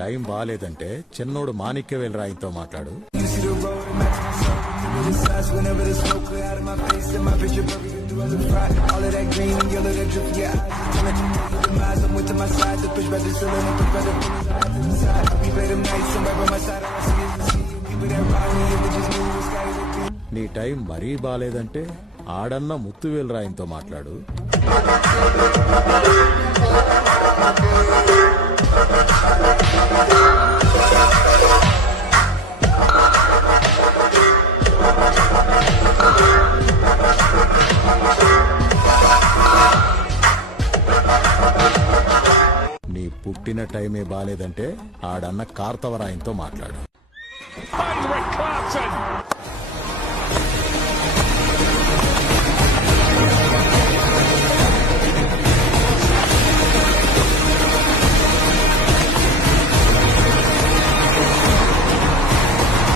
టైం బాగాలేదంటే చిన్నోడు మాణిక్యవేల్ రాయంతో మాట్లాడు. నీ టైం మరీ బాగాలేదంటే ఆడన్న ముత్తువేల్ రాయంతో మాట్లాడు. నీ పుట్టిన టైమే బాలేదంటే ఆడన్న కార్తవరాయంతో మాట్లాడు. Heinrich Klaassen!